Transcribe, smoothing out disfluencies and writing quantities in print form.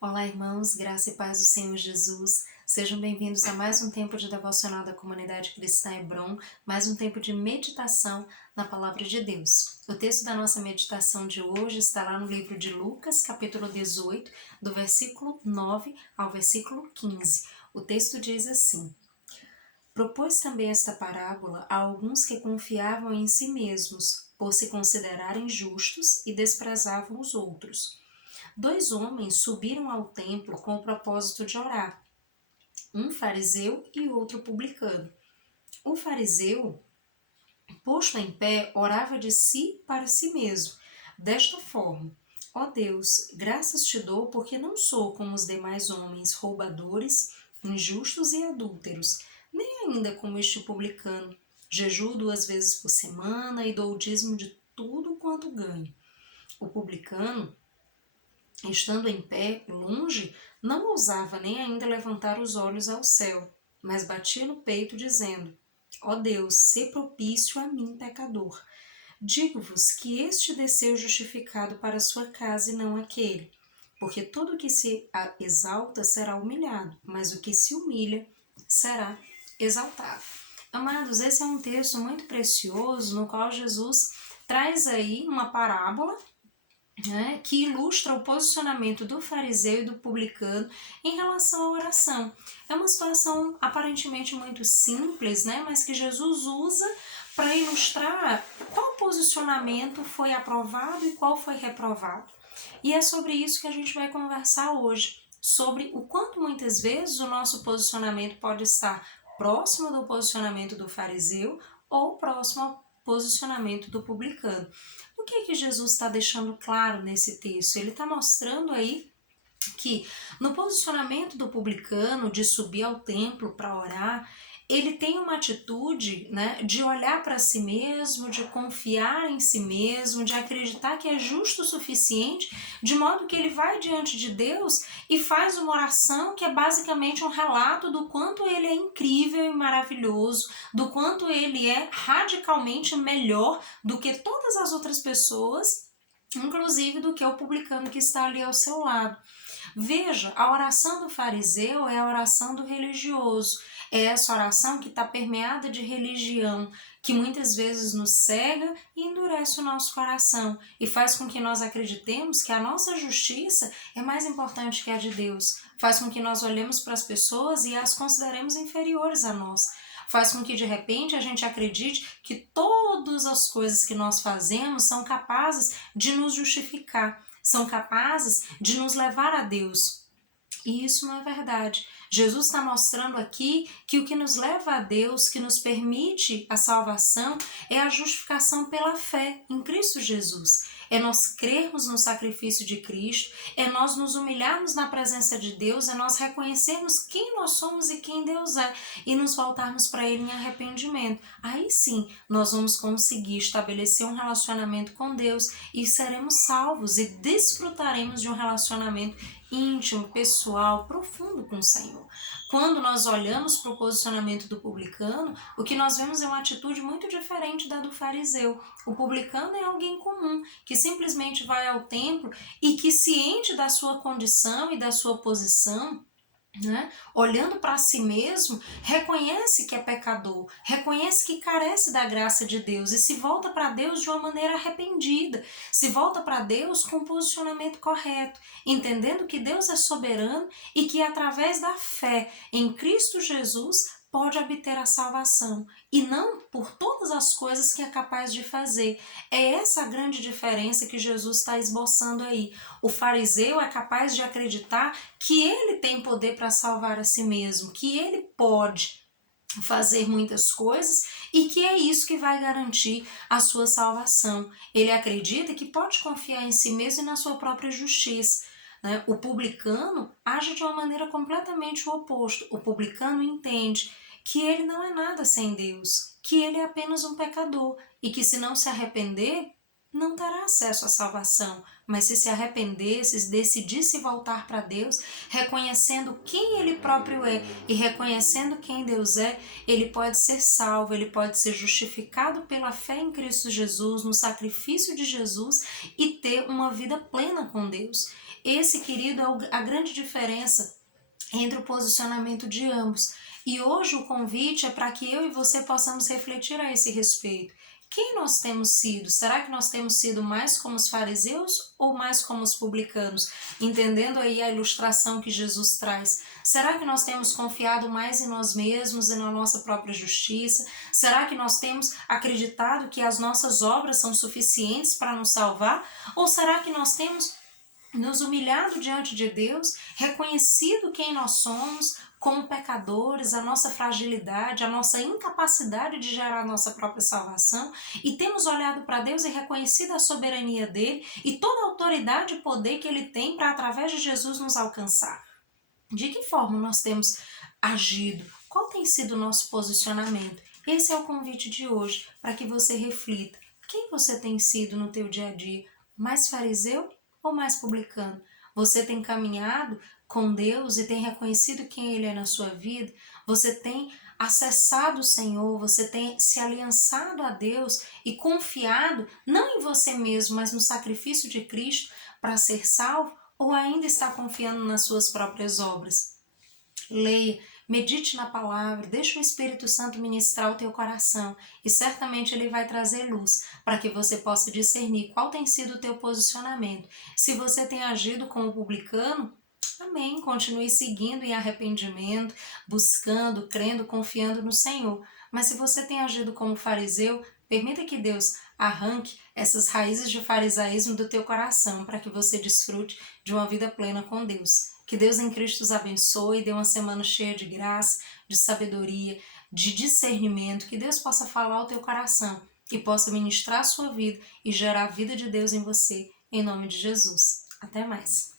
Olá, irmãos, graça e paz do Senhor Jesus. Sejam bem-vindos a mais um tempo de devocional da comunidade cristã Hebron, mais um tempo de meditação na palavra de Deus. O texto da nossa meditação de hoje está lá no livro de Lucas, capítulo 18, do versículo 9 ao versículo 15. O texto diz assim: Propôs também esta parábola a alguns que confiavam em si mesmos, por se considerarem justos e desprezavam os outros. Dois homens subiram ao templo com o propósito de orar, um fariseu e outro publicano. O fariseu, posto em pé, orava de si para si mesmo, desta forma: Ó Deus, graças te dou porque não sou como os demais homens, roubadores, injustos e adúlteros, nem ainda como este publicano. Jejuo 2 vezes por semana e dou o dízimo de tudo quanto ganho. O publicano, estando em pé, longe, não ousava nem ainda levantar os olhos ao céu, mas batia no peito, dizendo: Ó Deus, sê propício a mim, pecador. Digo-vos que este desceu justificado para a sua casa e não aquele. Porque todo o que se exalta será humilhado, mas o que se humilha será exaltado. Amados, esse é um texto muito precioso no qual Jesus traz aí uma parábola, que ilustra o posicionamento do fariseu e do publicano em relação à oração. É uma situação aparentemente muito simples, mas que Jesus usa para ilustrar qual posicionamento foi aprovado e qual foi reprovado. E é sobre isso que a gente vai conversar hoje, sobre o quanto muitas vezes o nosso posicionamento pode estar próximo do posicionamento do fariseu ou próximo ao posicionamento do publicano. O que Jesus está deixando claro nesse texto? Ele está mostrando aí que no posicionamento do publicano de subir ao templo para orar, ele tem uma atitude, de olhar para si mesmo, de confiar em si mesmo, de acreditar que é justo o suficiente, de modo que ele vai diante de Deus e faz uma oração que é basicamente um relato do quanto ele é incrível e maravilhoso, do quanto ele é radicalmente melhor do que todas as outras pessoas, inclusive do que o publicano que está ali ao seu lado. Veja, a oração do fariseu é a oração do religioso. É essa oração que está permeada de religião, que muitas vezes nos cega e endurece o nosso coração e faz com que nós acreditemos que a nossa justiça é mais importante que a de Deus. Faz com que nós olhemos para as pessoas e as consideremos inferiores a nós. Faz com que de repente a gente acredite que todas as coisas que nós fazemos são capazes de nos justificar, são capazes de nos levar a Deus. E isso não é verdade. Jesus está mostrando aqui que o que nos leva a Deus, que nos permite a salvação, é a justificação pela fé em Cristo Jesus. É nós crermos no sacrifício de Cristo, é nós nos humilharmos na presença de Deus, é nós reconhecermos quem nós somos e quem Deus é e nos voltarmos para Ele em arrependimento. Aí sim, nós vamos conseguir estabelecer um relacionamento com Deus e seremos salvos e desfrutaremos de um relacionamento íntimo, pessoal, profundo com o Senhor. Quando nós olhamos para o posicionamento do publicano, o que nós vemos é uma atitude muito diferente da do fariseu. O publicano é alguém comum, que simplesmente vai ao templo e que, ciente da sua condição e da sua posição, olhando para si mesmo, reconhece que é pecador, reconhece que carece da graça de Deus e se volta para Deus de uma maneira arrependida, se volta para Deus com um posicionamento correto, entendendo que Deus é soberano e que através da fé em Cristo Jesus pode obter a salvação e não por todas as coisas que é capaz de fazer. É essa a grande diferença que Jesus está esboçando aí. O fariseu é capaz de acreditar que ele tem poder para salvar a si mesmo, que ele pode fazer muitas coisas e que é isso que vai garantir a sua salvação. Ele acredita que pode confiar em si mesmo e na sua própria justiça. O publicano age de uma maneira completamente oposta. O publicano entende que ele não é nada sem Deus, que ele é apenas um pecador e que se não se arrepender, não terá acesso à salvação, mas se arrepender, se decidir se voltar para Deus, reconhecendo quem Ele próprio é e reconhecendo quem Deus é, ele pode ser salvo, ele pode ser justificado pela fé em Cristo Jesus, no sacrifício de Jesus e ter uma vida plena com Deus. Esse, querido, é a grande diferença entre o posicionamento de ambos. E hoje o convite é para que eu e você possamos refletir a esse respeito. Quem nós temos sido? Será que nós temos sido mais como os fariseus ou mais como os publicanos? Entendendo aí a ilustração que Jesus traz. Será que nós temos confiado mais em nós mesmos e na nossa própria justiça? Será que nós temos acreditado que as nossas obras são suficientes para nos salvar? Ou será que nós temos nos humilhado diante de Deus, reconhecido quem nós somos como pecadores, a nossa fragilidade, a nossa incapacidade de gerar a nossa própria salvação, e temos olhado para Deus e reconhecido a soberania dele e toda a autoridade e poder que ele tem para, através de Jesus, nos alcançar? De que forma nós temos agido? Qual tem sido o nosso posicionamento? Esse é o convite de hoje, para que você reflita. Quem você tem sido no teu dia a dia? Mais fariseu ou mais publicano? Você tem caminhado com Deus e tem reconhecido quem Ele é na sua vida? Você tem acessado o Senhor, você tem se aliançado a Deus e confiado não em você mesmo, mas no sacrifício de Cristo para ser salvo? Ou ainda está confiando nas suas próprias obras? Leia, medite na palavra, deixa o Espírito Santo ministrar o teu coração e certamente ele vai trazer luz para que você possa discernir qual tem sido o teu posicionamento. Se você tem agido como publicano, amém, continue seguindo em arrependimento, buscando, crendo, confiando no Senhor. Mas se você tem agido como fariseu, permita que Deus arranque essas raízes de farisaísmo do teu coração para que você desfrute de uma vida plena com Deus. Que Deus em Cristo os abençoe, dê uma semana cheia de graça, de sabedoria, de discernimento, que Deus possa falar ao teu coração e possa ministrar a sua vida e gerar a vida de Deus em você, em nome de Jesus. Até mais.